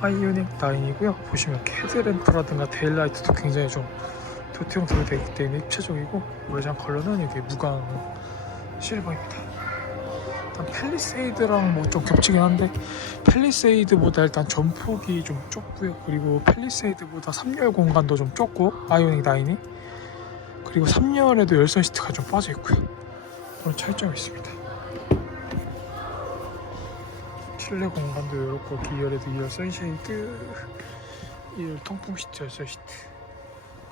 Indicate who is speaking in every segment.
Speaker 1: 아이오닉 9이고요. 보시면 이렇게 헤드램프라든가 데일라이트도 굉장히 좀 도트형 되어 있기 때문에 입체적이고 외장 컬러는 이게 무광 실버입니다. 일단 펠리세이드랑 뭐 좀 겹치긴 한데 펠리세이드보다 일단 전폭이 좀 좁고요. 그리고 펠리세이드보다 3열 공간도 좀 좁고 아이오닉 9이 그리고 3열에도 열선 시트가 좀 빠져 있고요. 그런 차이점이 있습니다. 실내 공간도 이렇고 기열에도 2열 선쉐이드 2열 통풍 시트 열선 시트.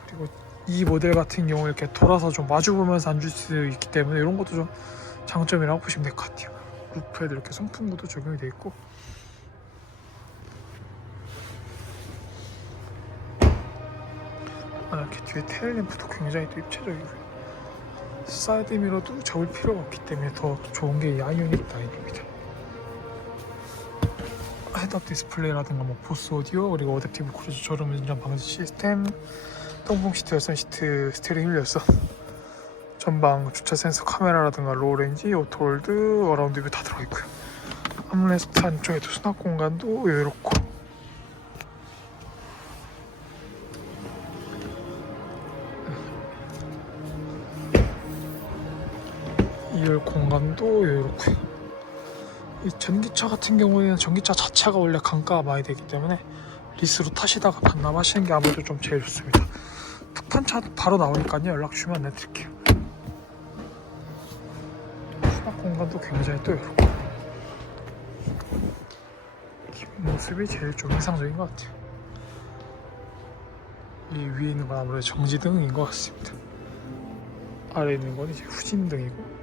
Speaker 1: 그리고 이 모델 같은 경우 이렇게 돌아서 좀 마주 보면서 앉을 수 있기 때문에 이런 것도 좀 장점이라고 보시면 될 것 같아요. 루프에도 이렇게 송풍구도 적용이 돼 있고. 아, 이렇게 뒤에 테일램프도 굉장히 또 입체적이고요 사이드 미러도 접을 필요가 없기 때문에 더 좋은 게 이 아이오닉 9입니다 헤드업 디스플레이라든가 뭐 보스 오디오 그리고 어댑티브 크루즈 졸음 운전 방지 시스템 똥봉 시트 열선 시트 스티어링 휠 열선 전방 주차 센서 카메라라든가 로우 렌지 오토홀드 어라운드 뷰 다 들어있고요. 암레스트 안쪽에도 수납 공간도 여유롭고. 이열 공간도 여유롭고요 이 전기차 같은 경우에는 전기차 자체가 원래 강가가 많이 되기 때문에 리스로 타시다가 반납하시는 게 아무래도 좀 제일 좋습니다. 특판차 바로 나오니까요. 연락 주시면 안내드릴게요. 수납 공간도 굉장히 또 여롭고 모습이 제일 좀 인상적인 것 같아요. 이 위에 있는 건 아무래도 정지등인 것 같습니다. 아래 있는 건 이제 후진등이고